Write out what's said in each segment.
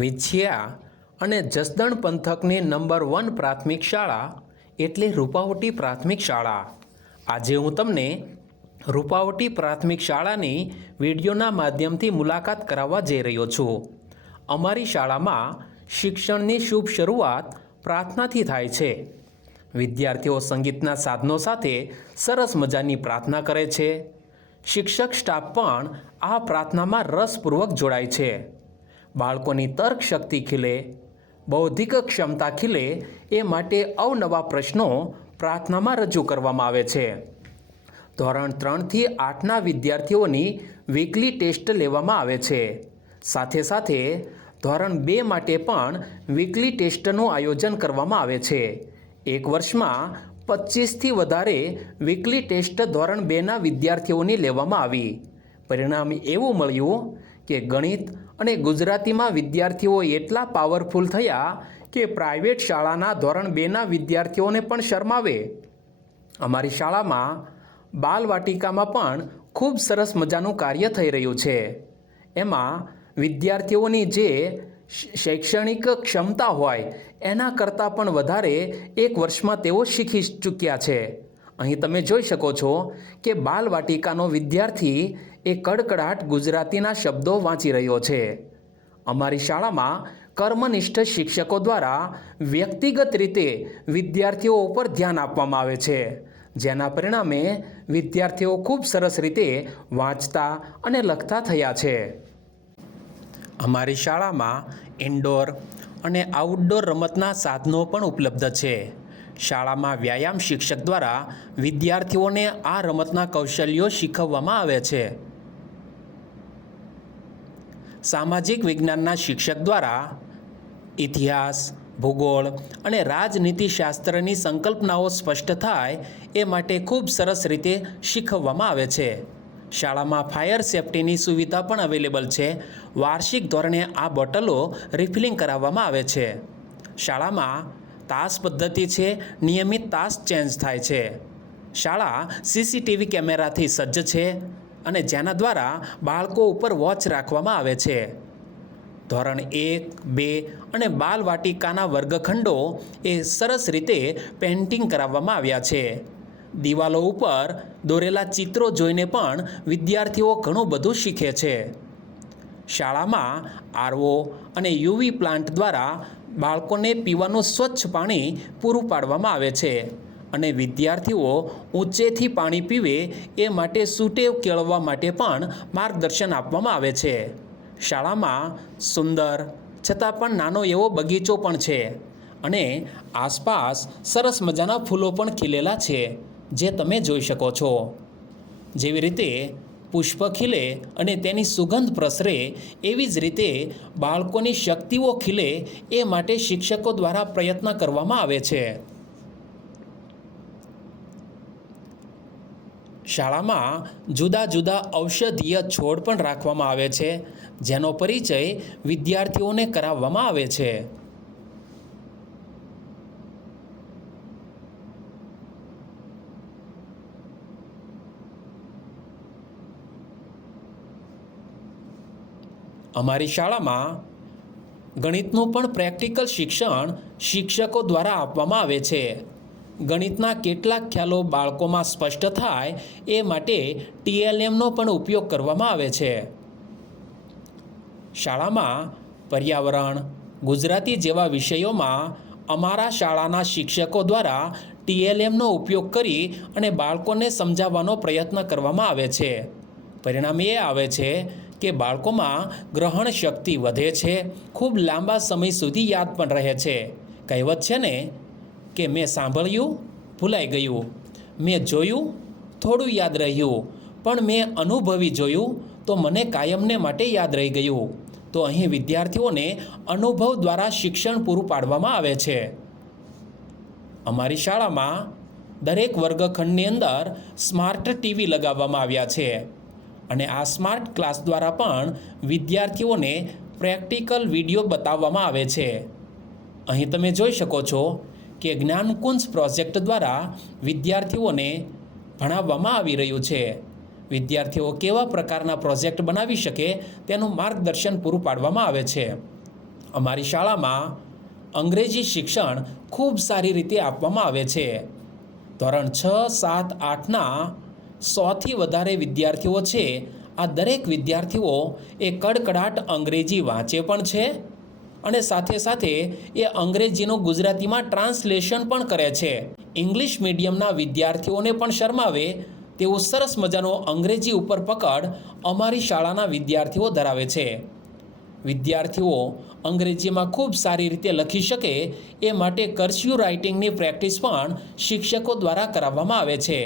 વિછિયા અને જસદણ પંથકની નંબર 1 પ્રાથમિક શાળા એટલે રૂપાવટી પ્રાથમિક શાળા. આજે હું તમને રૂપાવટી પ્રાથમિક શાળાની વિડીયોના માધ્યમથી મુલાકાત કરાવવા જઈ રહ્યો છું. અમારી શાળામાં શિક્ષણની શુભ શરૂઆત પ્રાર્થનાથી થાય છે. વિદ્યાર્થીઓ સંગીતના સાધનો સાથે સરસ મજાની પ્રાર્થના કરે છે. શિક્ષક સ્ટાફ પણ આ પ્રાર્થનામાં રસપૂર્વક જોડાય છે. બાળકોની તર્ક શક્તિ ખીલે, બૌદ્ધિક ક્ષમતા ખીલે એ માટે અવનવા પ્રશ્નો પ્રાર્થનામાં રજૂ કરવામાં આવે છે. ધોરણ 3 થી 8ના વિદ્યાર્થીઓની વીકલી ટેસ્ટ લેવામાં આવે છે. સાથે સાથે ધોરણ 2 માટે પણ વીકલી ટેસ્ટનું આયોજન કરવામાં આવે છે. એક વર્ષમાં 25થી વધારે વીકલી ટેસ્ટ ધોરણ 2ના વિદ્યાર્થીઓની લેવામાં આવી. પરિણામ એવું મળ્યું કે ગણિત અને ગુજરાતીમાં વિદ્યાર્થીઓ એટલા પાવરફુલ થયા કે પ્રાઇવેટ શાળાના ધોરણ 2ના વિદ્યાર્થીઓને પણ શરમાવે. અમારી શાળામાં બાલવાટિકામાં પણ ખૂબ સરસ મજાનું કાર્ય થઈ રહ્યું છે. એમાં વિદ્યાર્થીઓની જે શૈક્ષણિક ક્ષમતા હોય એના કરતાં પણ વધારે એક વર્ષમાં તેઓ શીખી ચૂક્યા છે. અહીં તમે જોઈ શકો છો કે બાલવાટિકાનો વિદ્યાર્થી એ કડકડાટ ગુજરાતીના શબ્દો વાંચી રહ્યો છે. અમારી શાળામાં કર્મનિષ્ઠ શિક્ષકો દ્વારા વ્યક્તિગત રીતે વિદ્યાર્થીઓ ઉપર ધ્યાન આપવામાં આવે છે, જેના પરિણામે વિદ્યાર્થીઓ ખૂબ સરસ રીતે વાંચતા અને લખતા થયા છે. અમારી શાળામાં ઇન્ડોર અને આઉટડોર રમતના સાધનો પણ ઉપલબ્ધ છે. શાળામાં વ્યાયામ શિક્ષક દ્વારા વિદ્યાર્થીઓને આ રમતના કૌશલ્યો શીખવવામાં આવે છે. સામાજિક વિજ્ઞાનના શિક્ષક દ્વારા ઇતિહાસ, ભૂગોળ અને રાજનીતિશાસ્ત્રની સંકલ્પનાઓ સ્પષ્ટ થાય એ માટે ખૂબ સરસ રીતે શીખવવામાં આવે છે. શાળામાં ફાયર સેફ્ટીની સુવિધા પણ અવેલેબલ છે. વાર્ષિક ધોરણે આ બોટલો રિફિલિંગ કરાવવામાં આવે છે. શાળામાં તાસ પદ્ધતિ છે. નિયમિત તાસ ચેન્જ થાય છે. શાળા સીસીટીવી કેમેરાથી સજ્જ છે અને જેના દ્વારા બાળકો ઉપર વોચ રાખવામાં આવે છે. ધોરણ 1, 2 અને બાલવાટિકાના વર્ગખંડો એ સરસ રીતે પેઇન્ટિંગ કરાવવામાં આવ્યા છે. દિવાલો ઉપર દોરેલા ચિત્રો જોઈને પણ વિદ્યાર્થીઓ ઘણું બધું શીખે છે. શાળામાં આરઓ અને યુવી પ્લાન્ટ દ્વારા બાળકોને પીવાનું સ્વચ્છ પાણી પૂરું પાડવામાં આવે છે અને વિદ્યાર્થીઓ ઊંચેથી પાણી પીવે એ માટે સુટેવ કેળવવા માટે પણ માર્ગદર્શન આપવામાં આવે છે. શાળામાં સુંદર છતાં પણ નાનો એવો બગીચો પણ છે અને આસપાસ સરસ મજાના ફૂલો પણ ખીલેલા છે, જે તમે જોઈ શકો છો. જેવી રીતે પુષ્પ ખીલે અને તેની સુગંધ પ્રસરે એવી જ રીતે બાળકોની શક્તિઓ ખીલે એ માટે શિક્ષકો દ્વારા પ્રયત્ન કરવામાં આવે છે. શાળામાં જુદા જુદા ઔષધીય છોડ પણ રાખવામાં આવે છે, જેનો પરિચય વિદ્યાર્થીઓને કરાવવામાં આવે છે. અમારી શાળામાં ગણિતનું પણ પ્રેક્ટિકલ શિક્ષણ શિક્ષકો દ્વારા આપવામાં આવે છે. ગણિતના કેટલાક ખ્યાલો બાળકોમાં સ્પષ્ટ થાય એ માટે TLMનો પણ ઉપયોગ કરવામાં આવે છે. શાળામાં પર્યાવરણ, ગુજરાતી જેવા વિષયોમાં અમારા શાળાના શિક્ષકો દ્વારા TLMનો ઉપયોગ કરી અને બાળકોને સમજાવવાનો પ્રયત્ન કરવામાં આવે છે. પરિણામ એ આવે છે કે બાળકોમાં ગ્રહણ શક્તિ વધે છે. ખૂબ લાંબા સમય સુધી યાદ પણ રહે છે. કહેવત છે ને કે મેં સાંભળ્યું, ભૂલાઈ ગયું, મેં જોયું, થોડું યાદ રહ્યું, પણ મેં અનુભવી જોયું તો મને કાયમને માટે યાદ રહી ગયું. તો અહીં વિદ્યાર્થીઓને અનુભવ દ્વારા શિક્ષણ પૂરું પાડવામાં આવે છે. અમારી શાળામાં દરેક વર્ગખંડની અંદર સ્માર્ટ ટીવી લગાવવામાં આવ્યા છે અને આ સ્માર્ટ ક્લાસ દ્વારા પણ વિદ્યાર્થીઓને પ્રેક્ટિકલ વિડીયો બતાવવામાં આવે છે. અહીં તમે જોઈ શકો છો કે જ્ઞાનકુંજ પ્રોજેક્ટ દ્વારા વિદ્યાર્થીઓને ભણાવવામાં આવી રહ્યું છે. વિદ્યાર્થીઓ કેવા પ્રકારના પ્રોજેક્ટ બનાવી શકે તેનું માર્ગદર્શન પૂરું પાડવામાં આવે છે. અમારી શાળામાં અંગ્રેજી શિક્ષણ ખૂબ સારી રીતે આપવામાં આવે છે. ધોરણ 6, 7, 8ના 100થી વધારે વિદ્યાર્થીઓ છે. આ દરેક વિદ્યાર્થીઓ એ કડકડાટ અંગ્રેજી વાંચે પણ છે અને સાથે સાથે એ અંગ્રેજીનું ગુજરાતીમાં ટ્રાન્સલેશન પણ કરે છે. ઇંગ્લિશ મીડિયમના વિદ્યાર્થીઓને પણ શરમાવે તેવું સરસ મજાનો અંગ્રેજી ઉપર પકડ અમારી શાળાના વિદ્યાર્થીઓ ધરાવે છે. વિદ્યાર્થીઓ અંગ્રેજીમાં ખૂબ સારી રીતે લખી શકે એ માટે કર્સ્યુ રાઇટિંગની પ્રેક્ટિસ પણ શિક્ષકો દ્વારા કરાવવામાં આવે છે.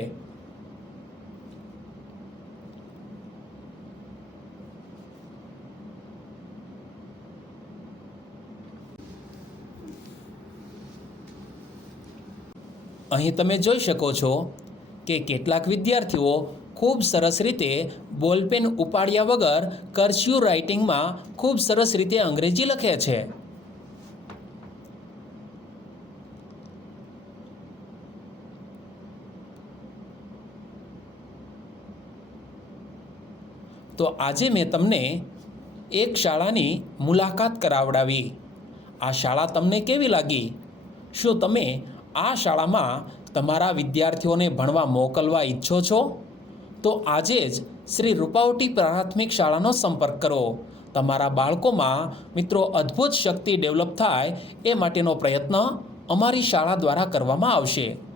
અહીં તમે જોઈ શકો છો કે કેટલાક વિદ્યાર્થીઓ ખૂબ સરસ રીતે બોલપેન ઉપાડ્યા વગર કર્સ્યુ રાઇટિંગમાં ખૂબ સરસ રીતે અંગ્રેજી લખે છે. તો આજે મેં તમને એક શાળાની મુલાકાત કરાવડાવી. આ શાળા તમને કેવી લાગી? શું તમે આ શાળામાં તમારા વિદ્યાર્થીઓને ભણવા મોકલવા ઈચ્છો છો? તો આજે જ શ્રી રૂપાવટી પ્રાથમિક શાળાનો સંપર્ક કરો. તમારા બાળકોમાં મિત્રો અદ્ભુત શક્તિ ડેવલપ થાય એ માટેનો પ્રયત્ન અમારી શાળા દ્વારા કરવામાં આવશે.